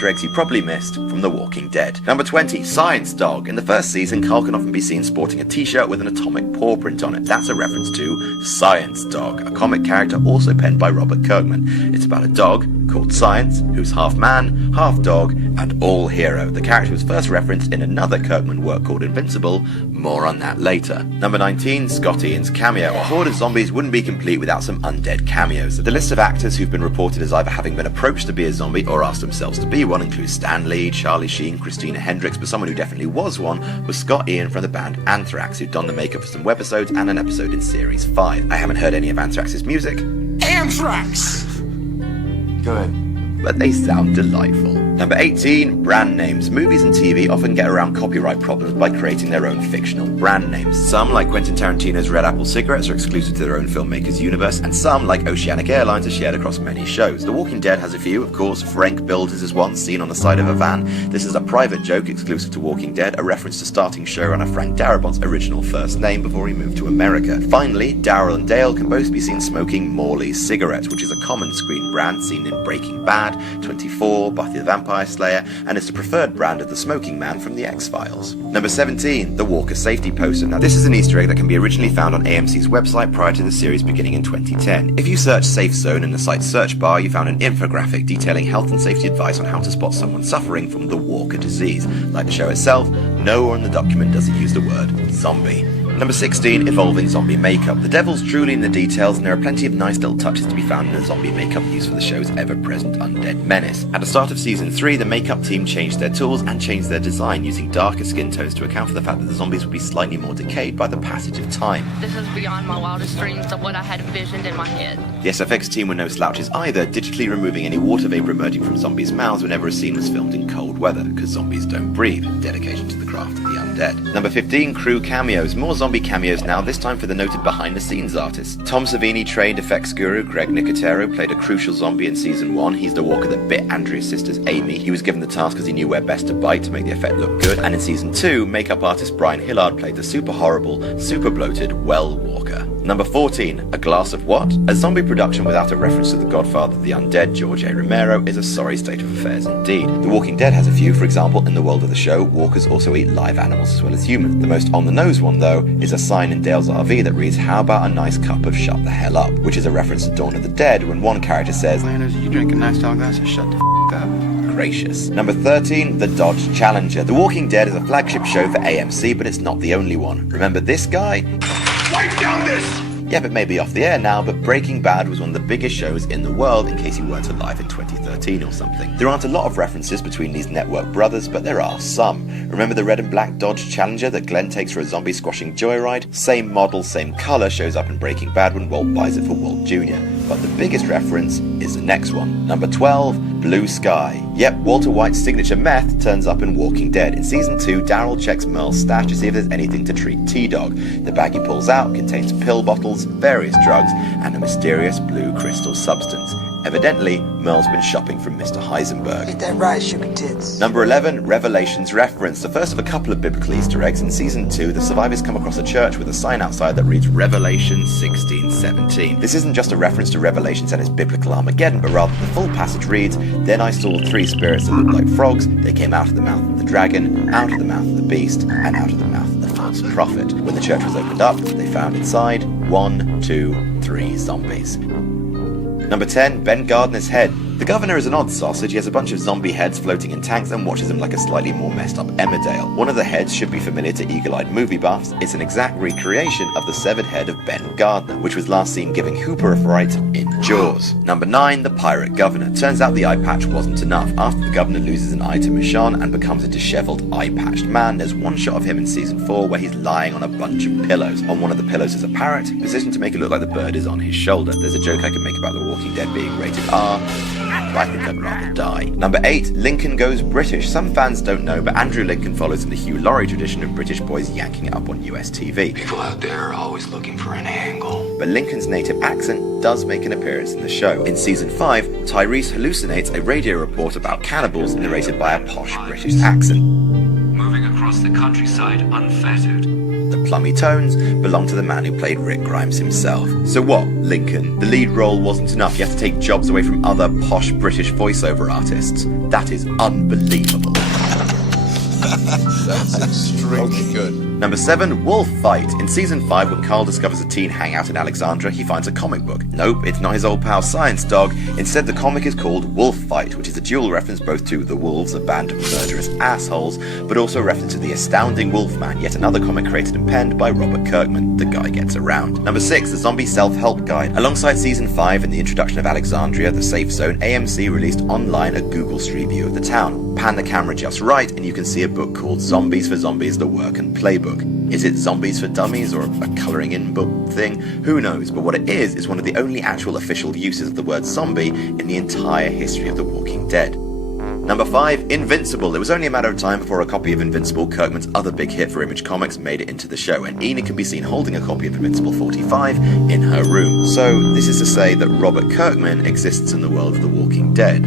Easter eggs you probably missed from The Walking Dead. Number 20, Science Dog. In the first season, Carl can often be seen sporting a t-shirt with an atomic paw print on it. That's a reference to Science Dog, a comic character also penned by Robert Kirkman. It's about a dog called Science, who's half man, half dog, and all hero. The character was first referenced in another Kirkman work called Invincible. More on that later. Number 19, Scott Ian's cameo. A horde of zombies wouldn't be complete without some undead cameos. The list of actors who've been reported as either having been approached to be a zombie or asked themselves to be one includes Stan Lee, Charlie Sheen, Christina Hendricks, but someone who definitely was one was Scott Ian from the band Anthrax, who donned the makeup for some webisodes and an episode in Series 5. I haven't heard any of Anthrax's music. Anthrax! Go ahead. But they sound delightful. Number 18, brand names. Movies and TV often get around copyright problems by creating their own fictional brand names. Some, like Quentin Tarantino's Red Apple cigarettes, are exclusive to their own filmmaker's universe, and some, like Oceanic Airlines, are shared across many shows. The Walking Dead has a few, of course. Frank Builders is one, seen on the side of a van. This is a private joke exclusive to Walking Dead, a reference to starting showrunner Frank Darabont's original first name before he moved to America. Finally, Daryl and Dale can both be seen smoking Morley's cigarettes, which is a common screen brand seen in Breaking Bad, 24, Buffy the Vampire Slayer, and is the preferred brand of the smoking man from the X-Files. Number 17, the Walker safety poster. Now this is an Easter egg that can be originally found on AMC's website prior to the series beginning in 2010. If you search Safe Zone in the site's search bar, you found an infographic detailing health and safety advice on how to spot someone suffering from the Walker disease. Like the show itself, nowhere in the document does it use the word zombie. Number 16, evolving zombie makeup. The devil's truly in the details, and there are plenty of nice little touches to be found in the zombie makeup used for the show's ever-present undead menace. At the start of Season 3, the makeup team changed their tools and changed their design, using darker skin tones to account for the fact that the zombies would be slightly more decayed by the passage of time. This is beyond my wildest dreams of what I had envisioned in my head. The SFX team were no slouches either, digitally removing any water vapour emerging from zombies' mouths whenever a scene was filmed in cold weather, because zombies don't breathe. Dedication to the craft of the undead. Number 15, crew cameos. More zombie cameos now, this time for the noted behind-the-scenes artists. Tom Savini, trained effects guru Greg Nicotero, played a crucial zombie in Season 1. He's the walker that bit Andrea's sister's Amy. He was given the task because he knew where best to bite to make the effect look good. And in Season 2, makeup artist Brian Hillard played the super horrible, super bloated Well Walker. Number 14, A Glass of What? A zombie production without a reference to the godfather of the undead, George A. Romero, is a sorry state of affairs indeed. The Walking Dead has a few. For example, in the world of the show, walkers also eat live animals as well as humans. The most on-the-nose one, though, is a sign in Dale's RV that reads, "How about a nice cup of shut the hell up?" which is a reference to Dawn of the Dead, when one character says, Landers, you drink a nice tall glass of shut the up. Gracious. Number 13, The Dodge Challenger. The Walking Dead is a flagship show for AMC, but it's not the only one. Remember this guy? Wipe down this! Yeah, but maybe off the air now, but Breaking Bad was one of the biggest shows in the world, in case you weren't alive in 2013 or something. There aren't a lot of references between these network brothers, but there are some. Remember the red and black Dodge Challenger that Glenn takes for a zombie squashing joyride? Same model, same colour shows up in Breaking Bad when Walt buys it for Walt Jr. But the biggest reference is the next one. Number 12, Blue Sky. Yep, Walter White's signature meth turns up in Walking Dead. In Season 2, Daryl checks Merle's stash to see if there's anything to treat T-Dog. The bag he pulls out contains pill bottles, various drugs, and a mysterious blue crystal substance. Evidently, Merle's been shopping from Mr. Heisenberg. Get that right, sugar tits. Number 11, Revelations reference. The first of a couple of biblical Easter eggs. In Season 2, the survivors come across a church with a sign outside that reads Revelation 16:17. This isn't just a reference to Revelations and its biblical Armageddon, but rather the full passage reads, "Then I saw three spirits that looked like frogs. They came out of the mouth of the dragon, out of the mouth of the beast, and out of the mouth of the false prophet." When the church was opened up, they found inside 1, 2, 3 zombies. Number 10, Ben Gardner's head. The governor is an odd sausage. He has a bunch of zombie heads floating in tanks and watches him like a slightly more messed up Emmerdale. One of the heads should be familiar to eagle-eyed movie buffs. It's an exact recreation of the severed head of Ben Gardner, which was last seen giving Hooper a fright in Jaws. Number 9, the pirate governor. Turns out the eye patch wasn't enough. After the governor loses an eye to Michonne and becomes a disheveled, eye-patched man, there's one shot of him in Season 4 where he's lying on a bunch of pillows. On one of the pillows is a parrot, positioned to make it look like the bird is on his shoulder. There's a joke I can make about The Walking Dead being rated R, but I think I'd rather die. Number 8, Lincoln Goes British. Some fans don't know, but Andrew Lincoln follows in the Hugh Laurie tradition of British boys yanking it up on US TV. People out there are always looking for an angle. But Lincoln's native accent does make an appearance in the show. In Season 5, Tyrese hallucinates a radio report about cannibals narrated by a posh British accent. Moving across the countryside unfettered. The plummy tones belonged to the man who played Rick Grimes himself. So what, Lincoln? The lead role wasn't enough, you have to take jobs away from other posh British voiceover artists. That is unbelievable. That's extremely good. Number 7, Wolf Fight. In season 5, when Carl discovers a teen hangout in Alexandria, he finds a comic book. Nope, it's not his old pal Science Dog. Instead, the comic is called Wolf Fight, which is a dual reference both to The Wolves, a band of murderous assholes, but also a reference to The Astounding Wolfman, yet another comic created and penned by Robert Kirkman. The guy gets around. Number 6, The Zombie Self-Help Guide. Alongside season 5 and the introduction of Alexandria, the safe zone, AMC released online a Google Street View of the town. Pan the camera just right, and you can see a book called Zombies for Zombies, the Work and Playbook. Is it Zombies for Dummies or a colouring in book thing? Who knows, but what it is one of the only actual official uses of the word zombie in the entire history of The Walking Dead. Number 5, Invincible. It was only a matter of time before a copy of Invincible, Kirkman's other big hit for Image Comics, made it into the show, and Enid can be seen holding a copy of Invincible 45 in her room. So this is to say that Robert Kirkman exists in the world of The Walking Dead.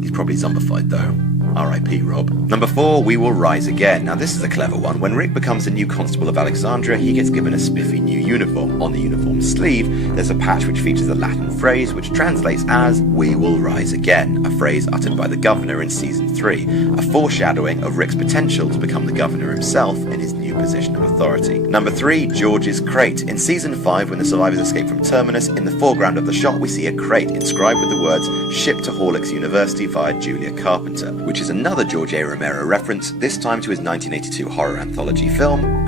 He's probably zombified though. R.I.P. Rob. Number 4, We Will Rise Again. Now this is a clever one. When Rick becomes the new constable of Alexandria, he gets given a spiffy new uniform. On the uniform sleeve, there's a patch which features a Latin phrase which translates as, "We will rise again," a phrase uttered by the governor in season 3, a foreshadowing of Rick's potential to become the governor himself in his new position of authority. Number 3, George's Crate. In season 5, when the survivors escape from Terminus, in the foreground of the shot we see a crate inscribed with the words, "Shipped to Horlicks University via Julia Carpenter," which is another George A. Romero reference, this time to his 1982 horror anthology film,